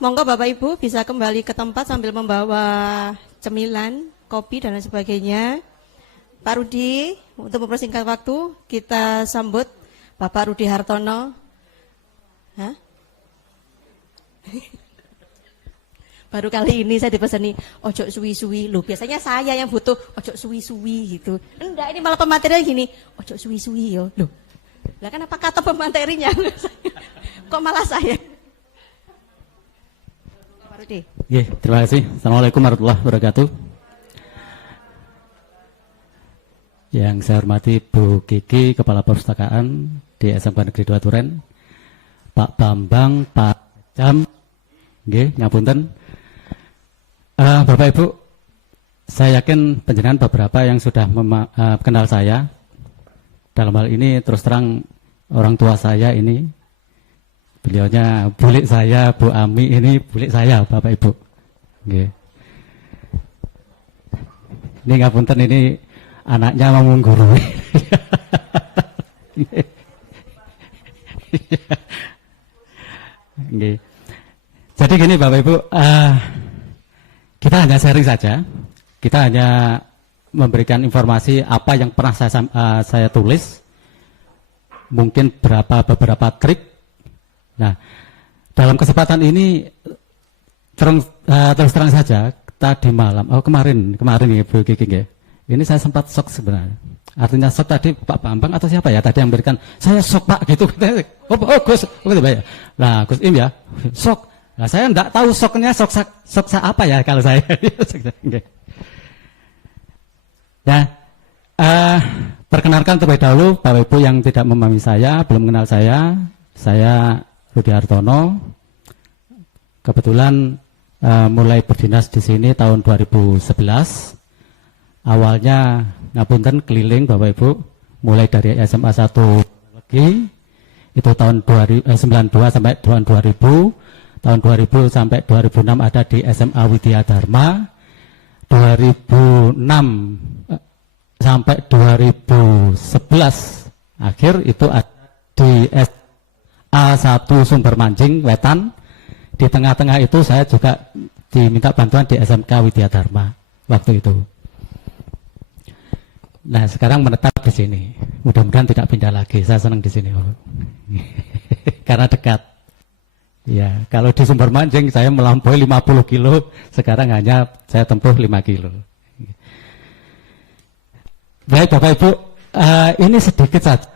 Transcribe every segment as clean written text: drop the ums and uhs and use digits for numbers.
Monggo Bapak Ibu bisa kembali ke tempat sambil membawa cemilan, kopi dan lain sebagainya. Pak Rudi, untuk mempersingkat waktu, kita sambut Bapak Rudi Hartono. Hah? Baru kali ini saya dipesani ojo suwi-suwi. Loh, biasanya saya yang butuh ojo suwi-suwi gitu. Enggak, ini malah pematerinya gini, ojo suwi-suwi yo. Loh. Lah kan apa kata pematerinya? Kok malah saya? Pak Rudi. Terima kasih. Assalamualaikum warahmatullahi wabarakatuh. Yang saya hormati Bu Kiki, Kepala Perpustakaan di SMK Negeri 2 Turen, Pak Bambang, Pak Jam, ngapunten. Bapak Ibu, saya yakin panjenengan beberapa yang sudah kenal saya. Dalam hal ini terus terang orang tua saya ini, beliaunya bulik saya, Bu Ami ini bulik saya, Bapak Ibu. Ini ngapunten, ini anaknya mau menggurui. Jadi gini Bapak Ibu, kita hanya sharing saja, kita hanya memberikan informasi apa yang pernah saya tulis, mungkin beberapa trik. Nah, dalam kesempatan ini terus terang saja, tadi malam, kemarin ya Bu Kiki ya, ini saya sempat shock sebenarnya. Artinya shock tadi Pak Bambang atau siapa ya tadi yang berikan, saya shock Pak gitu. Gus, gitu ya. Nah Gus Im ya, shock. Nah saya enggak tahu shocknya shock apa ya kalau saya. Nah, perkenalkan terlebih dahulu Bapak Ibu yang tidak memahami saya, belum mengenal saya Rudi Hartono. Kebetulan mulai berdinas di sini tahun 2011. Awalnya ngapunten keliling Bapak Ibu, mulai dari SMA 1 lagi, itu tahun 92 sampai tahun 2000, tahun 2000 sampai 2006 ada di SMA Widya Dharma, 2006 sampai 2011 akhir itu ada di SA1 Sumber Mancing Wetan. Di tengah-tengah itu saya juga diminta bantuan di SMK Widya Dharma waktu itu. Nah sekarang menetap di sini. Mudah-mudahan tidak pindah lagi. Saya senang di sini, karena dekat. Ya, kalau di Sumber Mancing saya melampaui 50 kilo, sekarang hanya saya tempuh 5 kilo. Baik Bapak Ibu, ini sedikit saja.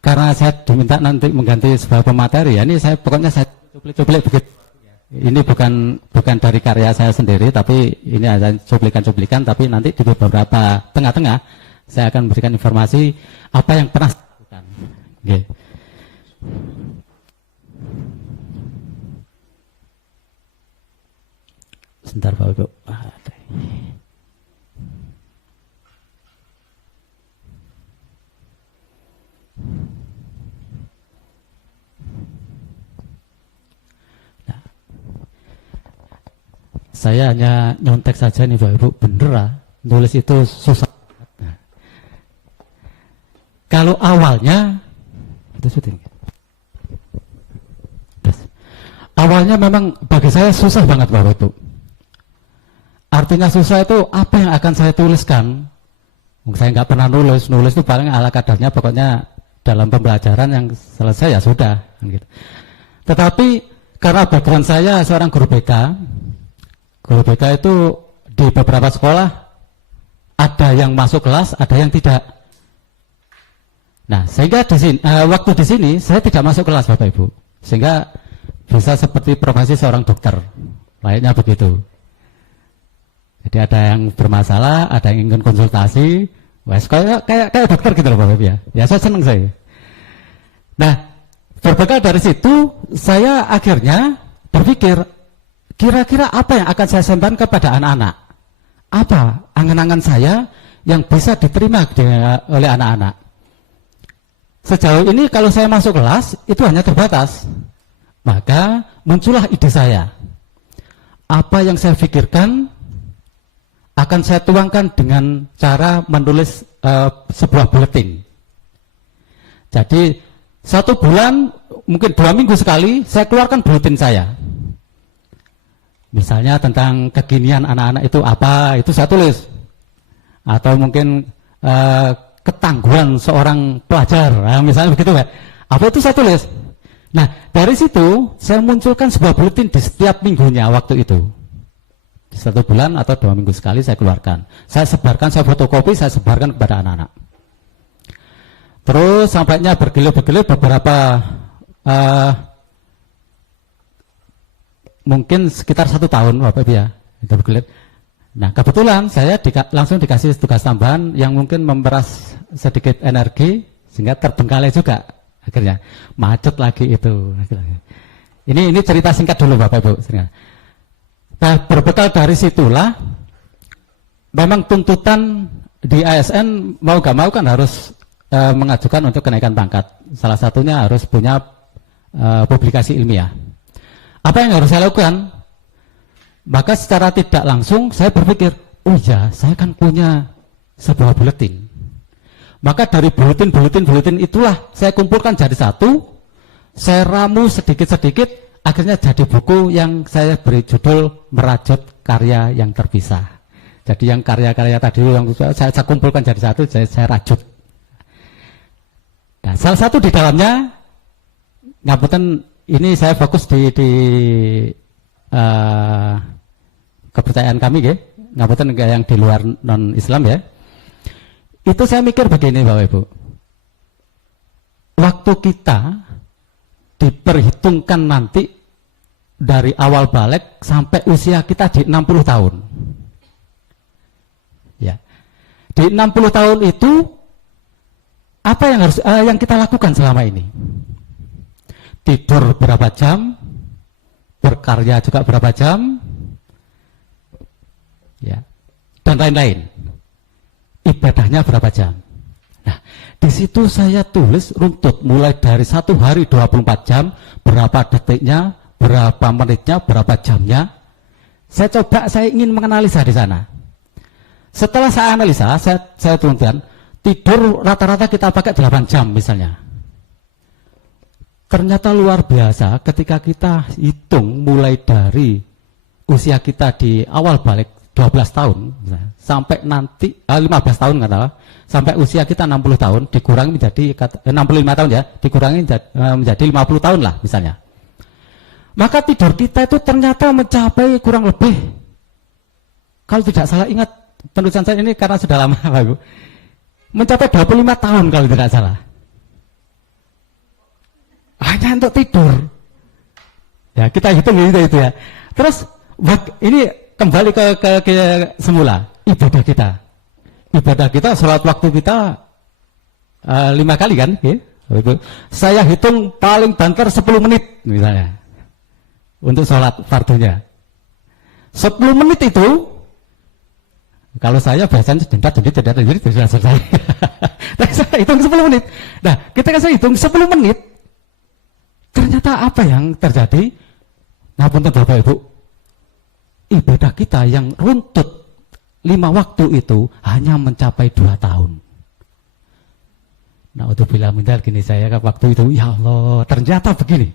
Karena saya diminta nanti mengganti sebuah pemateri, ya ini saya pokoknya saya cuplik-cuplik begitu. Ini bukan dari karya saya sendiri, tapi ini ada cuplikan-cuplikan, tapi nanti di beberapa tengah-tengah saya akan memberikan informasi apa yang pernah saya lakukan. Okay. Sebentar Pak Ibu. Saya hanya nyontek saja nih Bapak Ibu, bener lah, nulis itu susah. Nah, kalau awalnya, itu syuting. Awalnya memang bagi saya susah banget Bapak Ibu. Artinya susah itu apa yang akan saya tuliskan? Saya nggak pernah nulis itu paling ala kadarnya, pokoknya dalam pembelajaran yang selesai ya sudah. Gitu. Tetapi karena background saya seorang guru BK itu di beberapa sekolah ada yang masuk kelas, ada yang tidak. Nah, sehingga di sini, waktu di sini saya tidak masuk kelas Bapak Ibu, sehingga bisa seperti profesi seorang dokter, layaknya begitu. Jadi ada yang bermasalah, ada yang ingin konsultasi, wes kayak dokter gitu loh Bapak Ibu ya. Ya saya senang saya. Nah, berbekal dari situ saya akhirnya berpikir, kira-kira apa yang akan saya sampaikan kepada anak-anak? Apa angan-angan saya yang bisa diterima oleh anak-anak? Sejauh ini kalau saya masuk kelas itu hanya terbatas. Maka muncullah ide saya. Apa yang saya pikirkan akan saya tuangkan dengan cara menulis sebuah buletin. Jadi 1 bulan mungkin 2 minggu sekali saya keluarkan buletin saya. Misalnya tentang kekinian anak-anak itu apa, itu saya tulis. Atau mungkin ketangguhan seorang pelajar, nah, misalnya begitu ya. Apa itu saya tulis. Nah, dari situ saya munculkan sebuah buletin di setiap minggunya waktu itu. Di 1 bulan atau 2 minggu sekali saya keluarkan. Saya sebarkan, saya fotokopi, saya sebarkan kepada anak-anak. Terus sampainya bergilir-bergilir beberapa mungkin sekitar 1 tahun Bapak Ibu ya. Itu bergilir. Nah, kebetulan saya langsung dikasih tugas tambahan yang mungkin memeras sedikit energi sehingga terbengkalai juga akhirnya macet lagi itu. Ini cerita singkat dulu Bapak Ibu. Nah, berbekal dari situlah memang tuntutan di ASN mau gak mau kan harus mengajukan untuk kenaikan pangkat. Salah satunya harus punya publikasi ilmiah. Apa yang harus saya lakukan? Maka secara tidak langsung saya berpikir, oh iya, saya kan punya sebuah buletin. Maka dari buletin itulah saya kumpulkan jadi satu, saya ramu sedikit-sedikit, akhirnya jadi buku yang saya beri judul Merajut Karya yang Terpisah. Jadi yang karya-karya tadi yang saya kumpulkan jadi satu, saya rajut. Nah, salah satu di dalamnya, ngapunten ini saya fokus di kepercayaan kami ya, ngapunten yang di luar non Islam ya. Itu saya mikir begini Bapak Ibu. Waktu kita diperhitungkan nanti dari awal balik sampai usia kita di 60 tahun. Ya. Di 60 tahun itu apa yang harus yang kita lakukan selama ini? Tidur berapa jam? Berkarya juga berapa jam? Ya, dan lain-lain. Ibadahnya berapa jam? Nah, di situ saya tulis runtut mulai dari 1 hari 24 jam, berapa detiknya, berapa menitnya, berapa jamnya. Saya ingin menganalisa di sana. Setelah saya analisa, saya turunkan tidur rata-rata kita pakai 8 jam misalnya. Ternyata luar biasa ketika kita hitung mulai dari usia kita di awal balik 12 tahun sampai nanti 15 tahun katakanlah, sampai usia kita 60 tahun dikurangi menjadi 65 tahun ya, dikurangi menjadi 50 tahun lah misalnya. Maka tidur kita itu ternyata mencapai kurang lebih, kalau tidak salah ingat penulisan saya ini karena sudah lama Pak Ibu, mencapai 25 tahun kalau tidak salah. Hanya untuk tidur. Ya, kita hitung itu ya. Terus ini kembali ke semula, ibadah kita. Ibadah kita, sholat waktu kita 5 kali kan? Ya? Saya hitung paling banter 10 menit misalnya untuk sholat fardunya. 10 menit itu, kalau saya biasanya jadi sudah selesai. Tapi saya hitung 10 menit. Nah, ketika saya hitung 10 menit, ternyata apa yang terjadi? Ngapunten Bapak Ibu, ibadah kita yang runtut 5 waktu itu hanya mencapai 2 tahun. Nah, untuk bila mindal gini saya waktu itu, ya Allah, ternyata begini.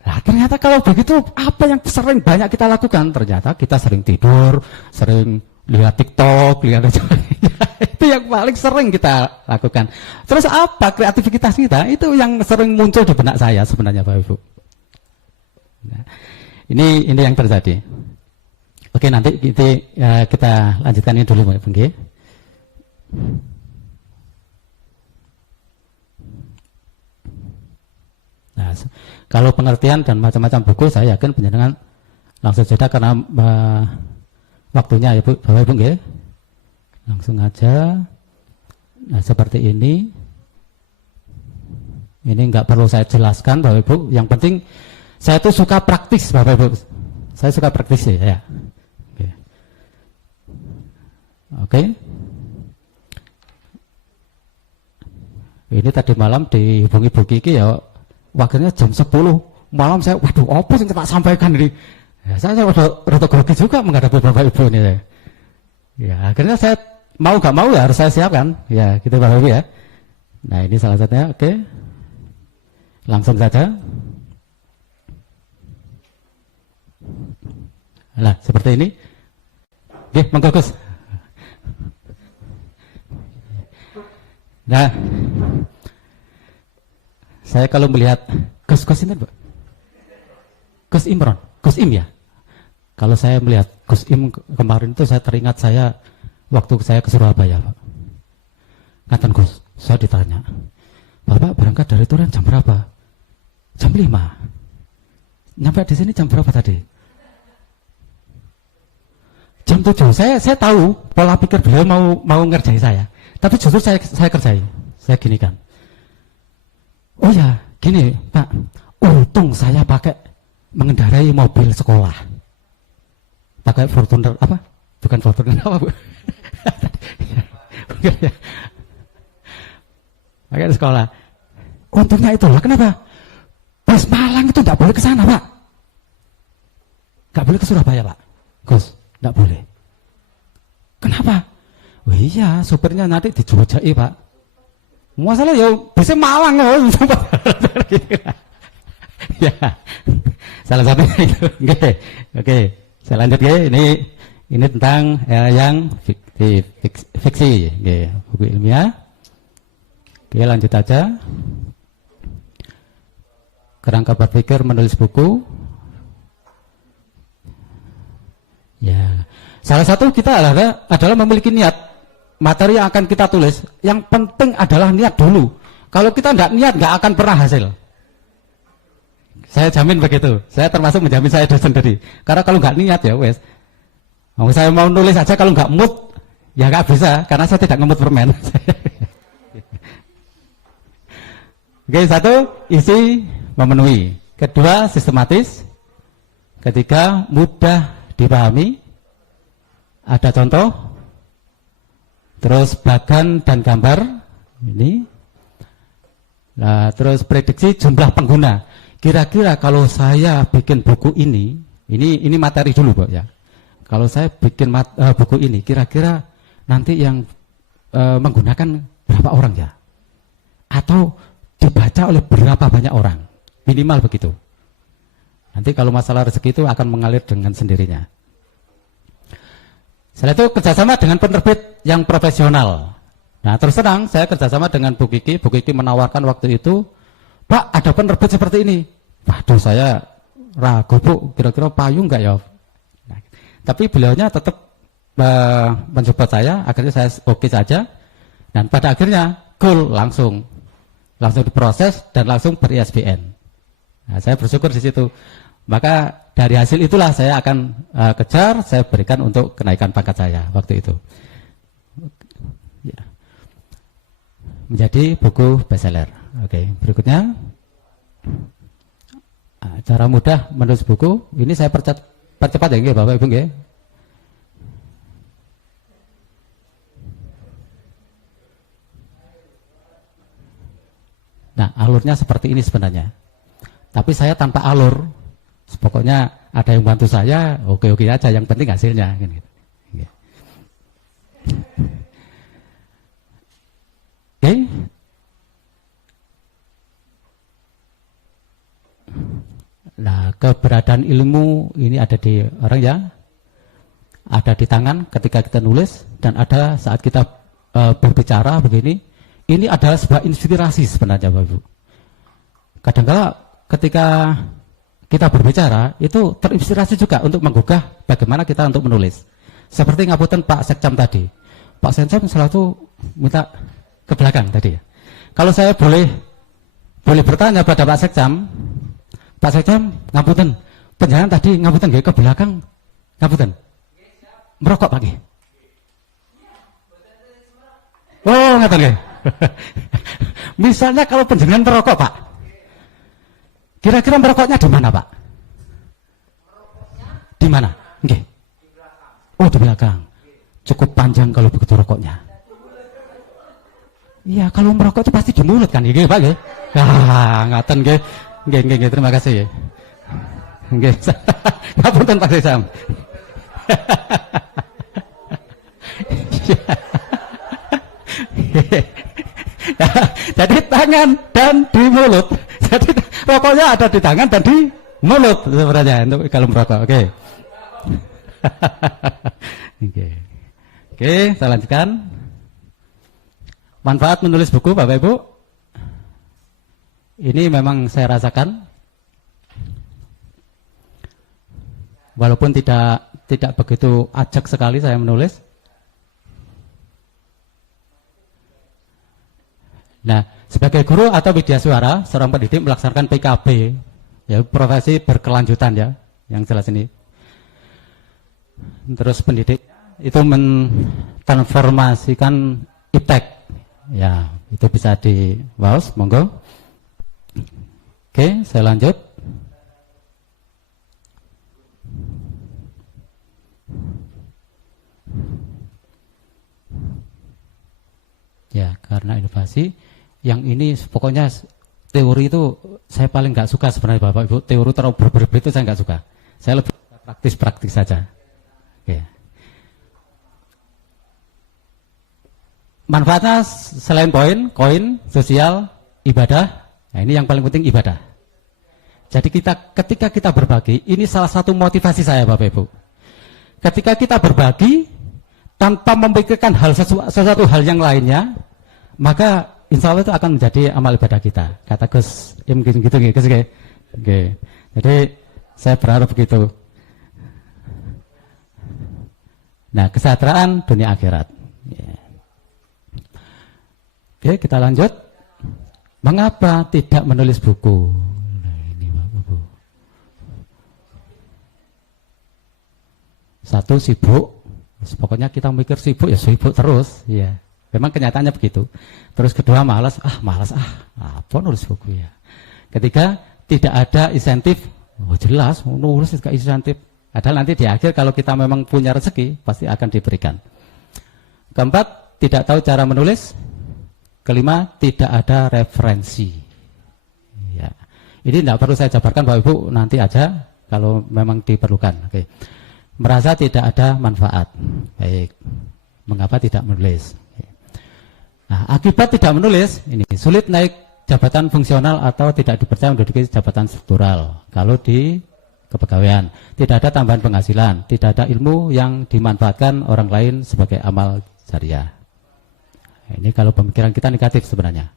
Nah, ternyata kalau begitu, apa yang sering banyak kita lakukan? Ternyata kita sering tidur, sering lihat TikTok, lihat itu yang paling sering kita lakukan. Terus apa kreativitas kita? Itu yang sering muncul di benak saya sebenarnya Bapak Ibu. Nah, ini yang terjadi. Oke, nanti kita lanjutkan ini dulu Pak Bengke. Nah, kalau pengertian dan macam-macam buku saya yakin panjenengan langsung saja karena waktunya ya Bapak Ibu nggih. Langsung aja. Nah, seperti ini. Ini enggak perlu saya jelaskan Bapak Ibu, yang penting saya tuh suka praktis Bapak Ibu. Saya suka praktis ya. Oke. Ini tadi malam dihubungi Bu Kiki ya, waktunya jam 10 malam saya, waduh apa sih tak sampaikan ini. Ya, saya rada grogi juga menghadapi Bapak Ibu ini. Ya, akhirnya saya mau gak mau ya harus saya siapkan. Ya, gitu Bapak Ibu ya. Nah, ini salah satunya, oke. Langsung saja. Nah, seperti ini. Oke, monggo Gus. Nah, saya kalau melihat Gus ini, Bu. Gus Imron, Gus Im ya. Kalau saya melihat Gus Im kemarin itu saya teringat saya waktu saya ke Surabaya, Pak. Ngaten Gus, saya ditanya, Bapak berangkat dari Turen jam berapa? Jam 5. Nyampe di sini jam berapa tadi? Jam 7. Saya tahu pola pikir beliau mau ngerjain saya. Tapi justru saya kerjain. Saya gini kan. Oh ya, gini Pak. Untung saya pakai mengendarai mobil sekolah. Pakai Fortuner apa? Bukan Fortuner apa, Bu? Pakai sekolah. Untungnya itulah kenapa? Bus Malang itu tidak boleh ke sana, Pak. Nggak boleh ke Surabaya, Pak. Gus, nggak boleh. Kenapa? Oh iya, sopirnya nanti dijojai, Pak. Masalah ya bisa Malang loh. Ya, salah satunya itu. Oke. Saya lanjut ya. Ini tentang yang fiksi. Oke, buku ilmiah. Oke, lanjut aja. Kerangka berpikir menulis buku. Ya, salah satu kita adalah memiliki niat materi yang akan kita tulis. Yang penting adalah niat dulu. Kalau kita nggak niat, nggak akan pernah hasil. Saya jamin begitu. Saya termasuk menjamin saya sendiri. Karena kalau nggak niat ya wes. Saya mau nulis aja kalau nggak mood, ya nggak bisa. Karena saya tidak ngemut permen. Oke, satu, isi memenuhi. Kedua, sistematis. Ketiga, mudah dipahami. Ada contoh. Terus bagan dan gambar. Ini. Nah, terus prediksi jumlah pengguna. Kira-kira kalau saya bikin buku ini materi dulu, Pak ya. Kalau saya bikin buku ini, kira-kira nanti yang menggunakan berapa orang ya? Atau dibaca oleh berapa banyak orang? Minimal begitu. Nanti kalau masalah rezeki itu akan mengalir dengan sendirinya. Setelah itu kerjasama dengan penerbit yang profesional. Nah, terus terang saya kerjasama dengan Bu Kiki. Bu Kiki menawarkan waktu itu, Pak, ada penerbit seperti ini. Waduh, saya ragu, Bu, kira-kira payung nggak ya? Nah, tapi beliaunya tetap mensupport saya, akhirnya saya oke saja. Dan pada akhirnya, goal langsung diproses dan langsung ber-ISBN. Nah, saya bersyukur di situ. Maka dari hasil itulah saya akan kejar, saya berikan untuk kenaikan pangkat saya waktu itu. Ya. Menjadi buku bestseller. Oke, berikutnya. Cara mudah menulis buku. Ini saya percepat ya, Bapak Ibu ya. Nah, alurnya seperti ini sebenarnya. Tapi saya tanpa alur. Pokoknya ada yang bantu saya, oke-oke aja. Yang penting hasilnya. Gitu. Oke. Nah, keberadaan ilmu ini ada di orang ya, ada di tangan ketika kita nulis, dan ada saat kita berbicara begini. Ini adalah sebuah inspirasi sebenarnya, Bapak Ibu. Kadang-kala ketika kita berbicara, itu terinspirasi juga untuk menggugah bagaimana kita untuk menulis. Seperti ngapunten Pak Sekcam tadi. Pak Sekcam selalu minta ke belakang tadi ya. Kalau saya boleh bertanya pada Pak Sekcam, Pak Sekcam, ngapunten, penjelasan tadi ngapunten nggih ke belakang, ngapunten. Merokok Pak nggih. Oh, ngaten nggih. Misalnya kalau penjenengan merokok, Pak. Kira-kira merokoknya di mana, Pak? Di mana? Nggih. Oh, di belakang. Cukup panjang kalau begitu rokoknya. Iya, kalau merokok itu pasti di mulut kan, nggih, Pak nggih. Ngaten nggih. Nggih, terima kasih ya. Nggih. Ngapunten Pak Sekcam. Jadi tangan dan di mulut. Jadi rokoknya ada di tangan dan di mulut sebenarnya untuk kalau merokok. Oke. Oke. Oke, saya lanjutkan. Manfaat menulis buku, Bapak Ibu. Ini memang saya rasakan. Walaupun tidak begitu ajak sekali saya menulis. Nah, sebagai guru atau media suara, seorang pendidik melaksanakan PKB, ya profesi berkelanjutan ya, yang jelas ini. Terus pendidik itu mentransformasikan iptek, ya itu bisa di pause, monggo. Oke, saya lanjut. Ya, karena inovasi yang ini pokoknya teori itu saya paling nggak suka sebenarnya Bapak Ibu. Teori terlalu berbelit itu saya nggak suka. Saya lebih praktis saja. Oke. Manfaatnya selain koin, sosial, ibadah. Nah, ini yang paling penting ibadah. Jadi ketika kita berbagi, ini salah satu motivasi saya Bapak Ibu. Ketika kita berbagi tanpa memikirkan sesuatu hal yang lainnya, maka insya Allah itu akan menjadi amal ibadah kita. Kata Gus Im gitu. Oke. Jadi saya berharap begitu. Nah, kesejahteraan dunia akhirat. Oke, kita lanjut. Mengapa tidak menulis buku? Nah, ini Bapak Ibu. Satu, sibuk. Pokoknya kita mikir sibuk ya sibuk terus, ya. Memang kenyataannya begitu. Terus kedua malas apa nulis buku ya. Ketiga tidak ada insentif, jelas nulis tidak insentif. Padahal nanti di akhir kalau kita memang punya rezeki pasti akan diberikan. Keempat, tidak tahu cara menulis. Kelima, tidak ada referensi. Ya. Ini tidak perlu saya jabarkan Bapak Ibu, nanti aja kalau memang diperlukan. Oke. Merasa tidak ada manfaat. Baik. Mengapa tidak menulis? Nah, akibat tidak menulis, ini sulit naik jabatan fungsional atau tidak dipercaya menduduki jabatan struktural. Kalau di kepegawaian, tidak ada tambahan penghasilan, tidak ada ilmu yang dimanfaatkan orang lain sebagai amal jariah. Nah, ini kalau pemikiran kita negatif sebenarnya.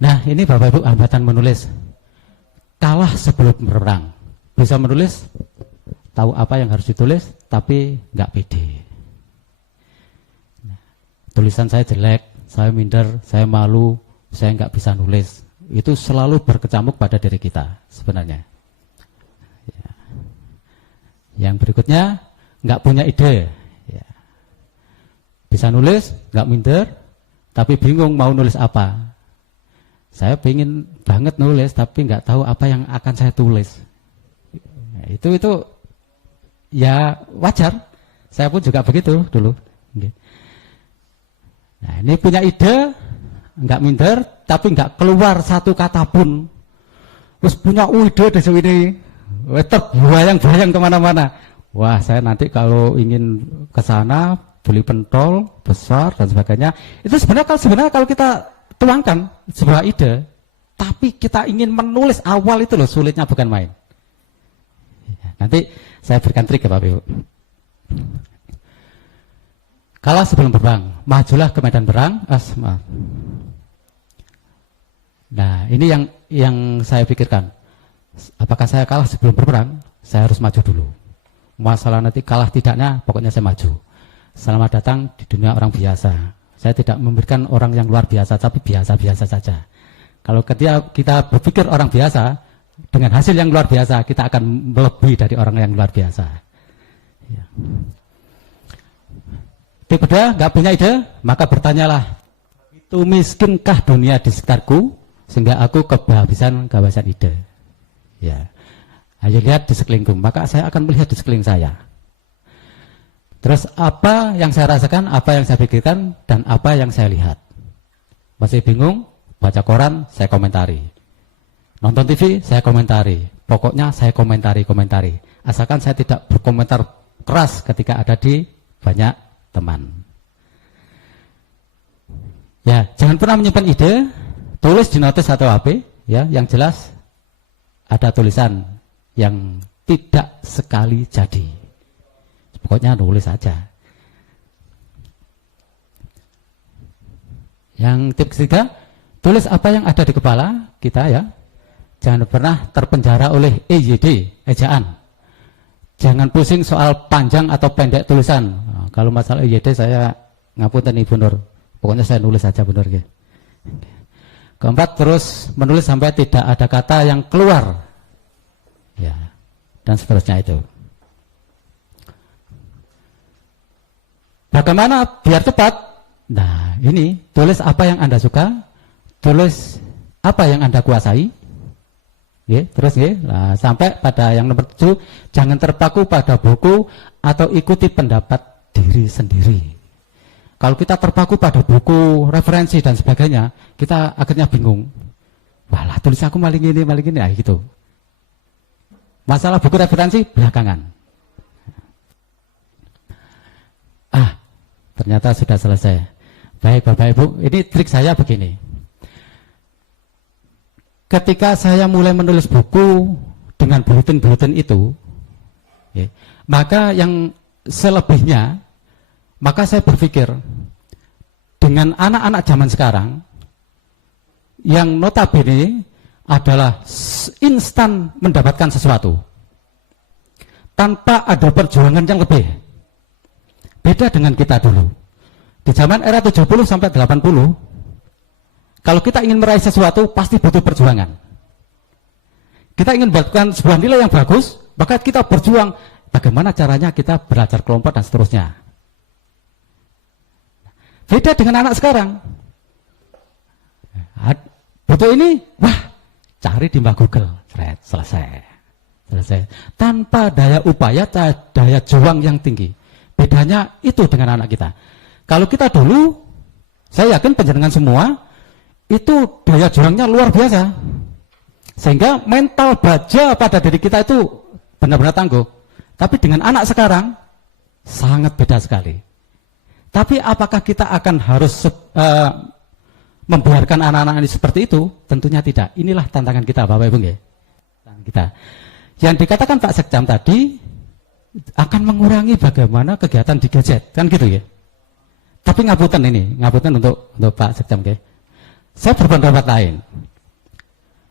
Nah, ini Bapak Ibu hambatan menulis. Kalah sebelum berperang. Bisa menulis, tahu apa yang harus ditulis, tapi nggak pede. Nah, tulisan saya jelek, saya minder, saya malu, saya nggak bisa nulis. Itu selalu berkecamuk pada diri kita sebenarnya. Ya. Yang berikutnya, nggak punya ide. Ya. Bisa nulis, nggak minder, tapi bingung mau nulis apa. Saya pengen banget nulis, tapi nggak tahu apa yang akan saya tulis. Nah, itu ya wajar, saya pun juga begitu dulu. Nah, ini punya ide, nggak minder, tapi nggak keluar satu kata pun. Terus punya ide di sini, terbayang-bayang kemana-mana. Wah, saya nanti kalau ingin ke sana beli pentol besar dan sebagainya. Itu sebenarnya kalau kita tuangkan sebuah ide, tapi kita ingin menulis awal itu loh sulitnya bukan main. Nanti saya berikan trik ya Bapak Ibu. Kalah sebelum berperang, majulah ke medan perang. Nah, ini yang saya pikirkan. Apakah saya kalah sebelum berperang? Saya harus maju dulu. Masalah nanti kalah tidaknya, pokoknya saya maju. Selamat datang di dunia orang biasa. Saya tidak memberikan orang yang luar biasa, tapi biasa-biasa saja. Kalau ketika kita berpikir orang biasa, dengan hasil yang luar biasa, kita akan melebihi dari orang yang luar biasa. Ya. Tipe kedua, nggak punya ide, maka bertanyalah, itu miskinkah dunia di sekitarku, sehingga aku kehabisan ide. Ya. Ayo lihat di sekelilingku, maka saya akan melihat di sekeliling saya. Terus apa yang saya rasakan, apa yang saya pikirkan, dan apa yang saya lihat. Masih bingung? Baca koran, saya komentari. Nonton TV, saya komentari. Pokoknya saya komentari. Asalkan saya tidak berkomentar keras ketika ada di banyak teman. Ya, jangan pernah menyimpan ide, tulis di notis atau HP, ya, yang jelas ada tulisan yang tidak sekali jadi. Pokoknya nulis aja. Yang tips ketiga, tulis apa yang ada di kepala kita, ya. Jangan pernah terpenjara oleh EYD, ejaan. Jangan pusing soal panjang atau pendek tulisan. Nah, kalau masalah EYD saya ngapunten Ibu Nur. Pokoknya saya nulis aja benar, ya. Keempat, terus menulis sampai tidak ada kata yang keluar, ya, dan seterusnya itu. Bagaimana biar cepat? Nah, ini tulis apa yang Anda suka, tulis apa yang Anda kuasai, ya, terus ya, nah, sampai pada yang nomor 7, jangan terpaku pada buku atau ikuti pendapat diri sendiri. Kalau kita terpaku pada buku, referensi dan sebagainya, kita akhirnya bingung. Walah, tulis aku maling ini, ya gitu. Masalah buku referensi belakangan. Ternyata sudah selesai. Baik Bapak Ibu, ini trik saya begini. Ketika saya mulai menulis buku dengan buletin-buletin itu, ya, maka yang selebihnya, maka saya berpikir, dengan anak-anak zaman sekarang, yang notabene adalah instan mendapatkan sesuatu, tanpa ada perjuangan yang lebih. Beda dengan kita dulu. Di zaman era 70 sampai 80, kalau kita ingin meraih sesuatu, pasti butuh perjuangan. Kita ingin mendapatkan sebuah nilai yang bagus, maka kita berjuang. Bagaimana caranya kita belajar kelompok dan seterusnya. Beda dengan anak sekarang. Butuh ini, wah, cari di Mbak Google, selesai. Tanpa daya upaya, daya juang yang tinggi. Bedanya itu dengan anak kita. Kalau kita dulu, saya yakin penjenengan semua, itu daya juangnya luar biasa. Sehingga mental baja pada diri kita itu benar-benar tangguh. Tapi dengan anak sekarang, sangat beda sekali. Tapi apakah kita akan harus membiarkan anak-anak ini seperti itu? Tentunya tidak. Inilah tantangan kita, Bapak Ibu. Tantangan kita. Yang dikatakan Pak Sekjam tadi, akan mengurangi bagaimana kegiatan di gadget. Kan gitu ya. Tapi ngapunten untuk Pak Sekjam. Saya berpendapat lain.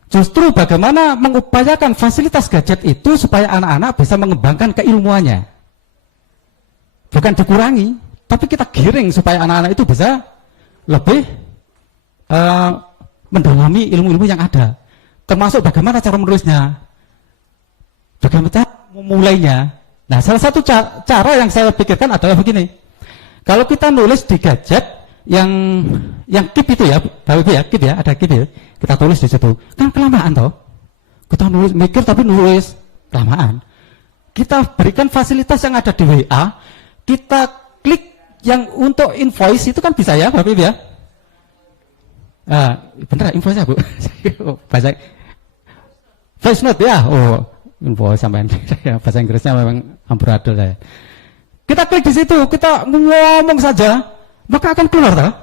Justru bagaimana mengupayakan fasilitas gadget itu supaya anak-anak bisa mengembangkan keilmuannya. Bukan dikurangi, tapi kita giring supaya anak-anak itu bisa lebih mendalami ilmu-ilmu yang ada. Termasuk bagaimana cara menulisnya, bagaimana cara memulainya. Nah, salah satu cara yang saya pikirkan adalah begini. Kalau kita nulis di gadget yang keep itu ya, Bapak Ibu ya, keep ya, ada keep ya. Kita tulis di situ. Kan kelamaan toh. Kita nulis mikir tapi nulis kelamaan. Kita berikan fasilitas yang ada di WA, kita klik yang untuk invoice itu kan bisa ya, Bapak Ibu ya. Bener invoice ya, Bu? Bahasa voice note ya. Oh, invoice sampai bahasa Inggrisnya memang amburadul saya. Kita klik di situ, kita ngomong saja, maka akan keluar toh.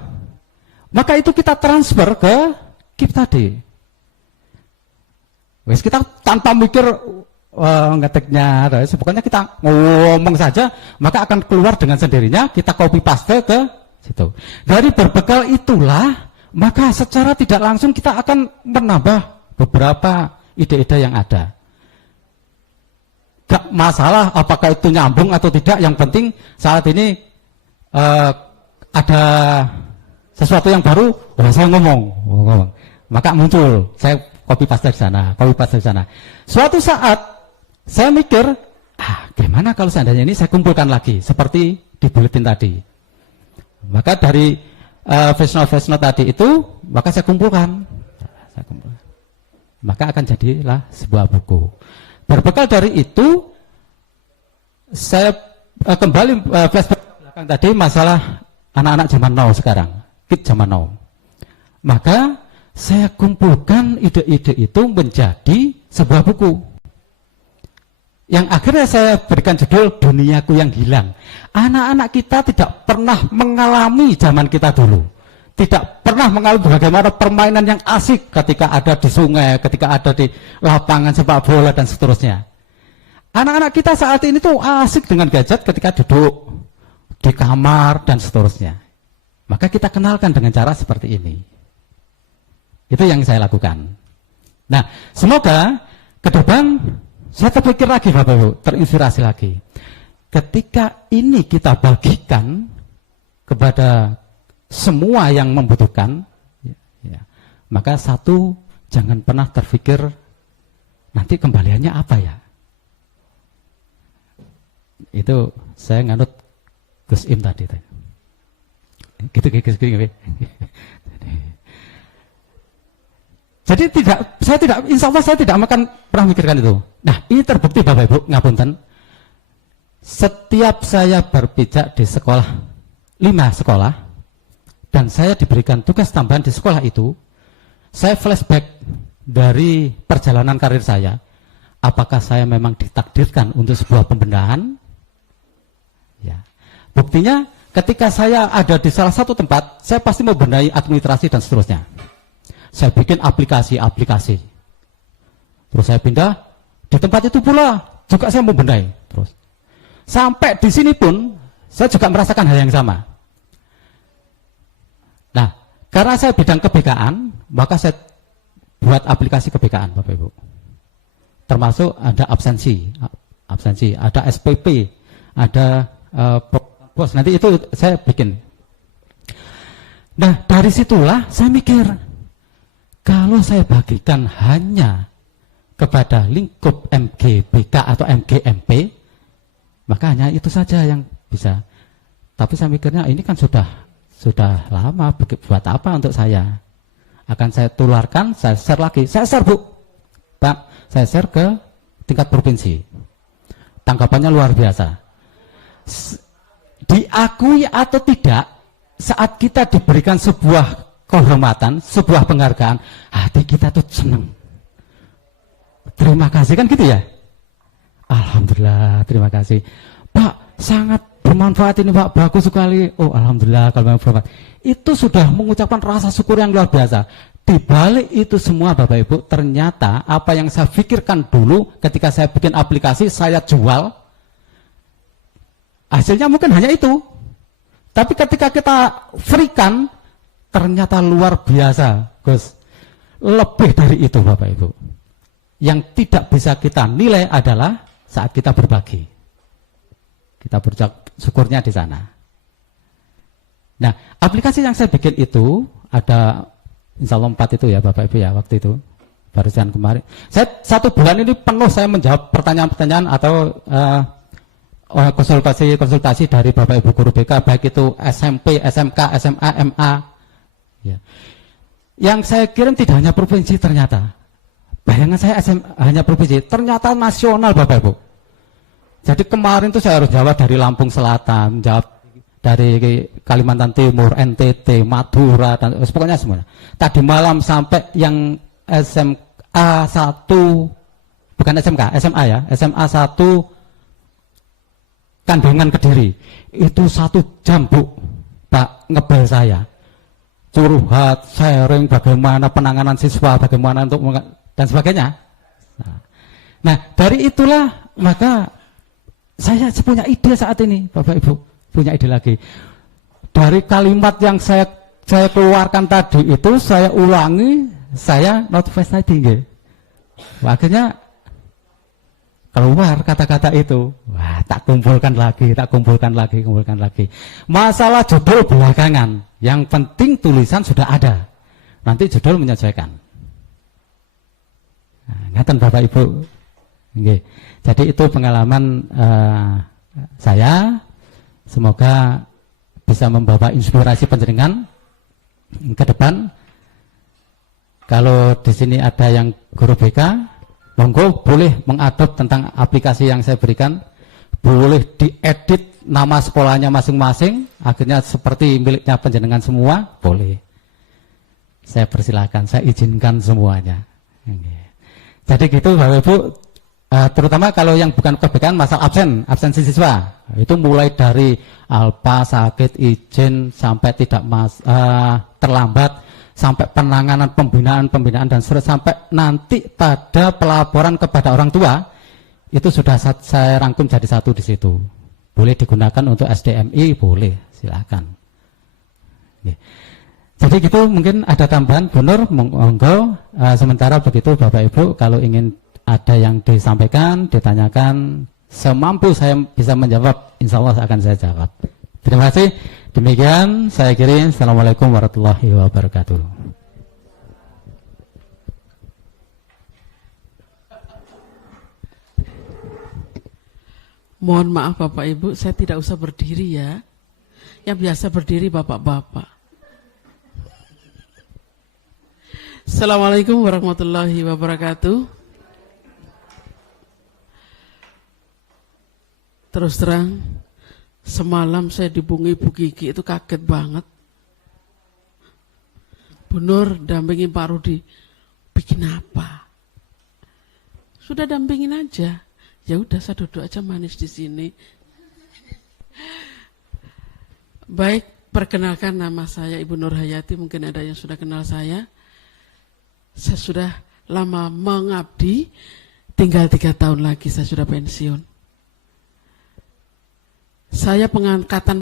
Maka itu kita transfer ke keep tadi. Wes kita tanpa mikir ngetiknya, pokoknya kita ngomong saja, maka akan keluar dengan sendirinya. Kita copy paste ke situ. Dari berbekal itulah, maka secara tidak langsung kita akan menambah beberapa ide-ide yang ada. Gak masalah apakah itu nyambung atau tidak, yang penting saat ini ada sesuatu yang baru, saya ngomong. Maka muncul, saya copy paste di sana. Suatu saat saya mikir, gimana kalau seandainya ini saya kumpulkan lagi seperti di buletin tadi. Maka dari voice note tadi itu, maka saya kumpulkan. Maka akan jadilah sebuah buku. Berbekal dari itu, saya kembali flashback ke belakang tadi masalah anak-anak zaman now sekarang, kid zaman now. Maka saya kumpulkan ide-ide itu menjadi sebuah buku. Yang akhirnya saya berikan judul Duniaku yang Hilang. Anak-anak kita tidak pernah mengalami zaman kita dulu. tidak pernah mengalami bagaimana permainan yang asik ketika ada di sungai, ketika ada di lapangan sepak bola dan seterusnya. Anak-anak kita saat ini tuh asik dengan gadget ketika duduk di kamar dan seterusnya. Maka kita kenalkan dengan cara seperti ini. Itu yang saya lakukan. Nah, semoga ke depan saya terpikir lagi Bapak Ibu, terinspirasi lagi. Ketika ini kita bagikan kepada semua yang membutuhkan, maka satu, jangan pernah terpikir nanti kembaliannya apa ya. Itu saya nganut Gus Im tadi. Gitu. Jadi insya Allah saya tidak akan pernah mikirkan itu. Nah, ini terbukti Bapak Ibu, ngapunten. Setiap saya berpijak di sekolah, 5 sekolah, dan saya diberikan tugas tambahan di sekolah itu, saya flashback dari perjalanan karir saya. Apakah saya memang ditakdirkan untuk sebuah pembenahan? Ya. Buktinya, ketika saya ada di salah satu tempat, saya pasti mau benahi administrasi dan seterusnya. Saya bikin aplikasi. Terus saya pindah di tempat itu pula juga saya mau benahi. Terus sampai di sini pun saya juga merasakan hal yang sama. Nah, karena saya bidang kebekaan, maka saya buat aplikasi kebekaan, Bapak Ibu. Termasuk ada absensi, ada SPP, ada bos. Nanti itu saya bikin. Nah, dari situlah saya mikir, kalau saya bagikan hanya kepada lingkup MGBK atau MGMP, maka hanya itu saja yang bisa. Tapi saya mikirnya ini kan sudah lama, buat apa untuk saya? Akan saya tularkan, saya share lagi. Saya share Bu, Pak, saya share ke tingkat provinsi. Tanggapannya luar biasa. Diakui atau tidak, saat kita diberikan sebuah kehormatan, sebuah penghargaan, hati kita tuh senang. Terima kasih kan gitu ya? Alhamdulillah, terima kasih. Pak, sangat bermanfaat ini Pak, bagus sekali. Oh, alhamdulillah kalau memang bermanfaat. Itu sudah mengucapkan rasa syukur yang luar biasa. Di balik itu semua Bapak Ibu, ternyata apa yang saya pikirkan dulu ketika saya bikin aplikasi, saya jual, hasilnya mungkin hanya itu. Tapi ketika kita free-kan, ternyata luar biasa, Gus. Lebih dari itu Bapak Ibu. Yang tidak bisa kita nilai adalah saat kita berbagi. Kita berucap syukurnya di sana. Nah, aplikasi yang saya bikin itu ada insya Allah 4 itu ya Bapak Ibu ya waktu itu. Barusan kemarin. Saya 1 bulan ini penuh saya menjawab pertanyaan-pertanyaan atau konsultasi dari Bapak Ibu guru BK, baik itu SMP, SMK, SMA, MA. Ya. Yang saya kirim tidak hanya provinsi ternyata. Bayangan saya hanya provinsi, ternyata nasional Bapak Ibu. Jadi kemarin tuh saya harus jawab dari Lampung Selatan, jawab dari Kalimantan Timur, NTT, Madura, dan pokoknya semuanya. Tadi malam sampai yang SMA 1, bukan SMK, SMA ya, SMA 1 Kandangan Kediri. Itu 1 jam Bu, Pak, ngebel saya. Curhat, sharing bagaimana penanganan siswa, bagaimana untuk dan sebagainya. Nah, dari itulah maka saya punya ide saat ini, Bapak Ibu, punya ide lagi. Dari kalimat yang saya keluarkan tadi itu saya ulangi, saya notifikasi tinggi. Akhirnya keluar kata-kata itu. Wah, tak kumpulkan lagi. Masalah judul belakangan. Yang penting tulisan sudah ada. Nanti judul menyesuaikan. Nah, ngeten Bapak Ibu. Oke. Jadi itu pengalaman saya. Semoga bisa membawa inspirasi panjenengan ke depan. Kalau di sini ada yang guru BK, monggo boleh mengadop tentang aplikasi yang saya berikan, boleh diedit nama sekolahnya masing-masing, akhirnya seperti miliknya panjenengan semua, boleh. Saya persilakan, saya izinkan semuanya. Jadi gitu Bapak Ibu, terutama kalau yang bukan kebijakan masalah absensi siswa, itu mulai dari alpa, sakit, izin, sampai tidak terlambat, sampai penanganan pembinaan dan seterusnya, sampai nanti pada pelaporan kepada orang tua, itu sudah saya rangkum jadi satu di situ. Boleh digunakan untuk SDMI, boleh, silakan. Oke. Jadi gitu, mungkin ada tambahan, Bu Nur, monggo. Sementara begitu Bapak Ibu, kalau ingin ada yang disampaikan, ditanyakan, semampu saya bisa menjawab, insya Allah akan saya jawab. Terima kasih. Demikian saya kiri. Assalamualaikum warahmatullahi wabarakatuh. Mohon maaf Bapak Ibu, saya tidak usah berdiri ya. Yang biasa berdiri bapak-bapak. Assalamualaikum warahmatullahi wabarakatuh. Terus terang, semalam saya dihubungi Bu Kiki itu kaget banget. Bu Nur dampingin Pak Rudi, bikin apa? Sudah dampingin aja. Ya udah, saya duduk aja manis di sini. Baik, perkenalkan, nama saya Ibu Nur Hayati, mungkin ada yang sudah kenal saya. Saya sudah lama mengabdi, tinggal 3 tahun lagi saya sudah pensiun. Saya pengangkatan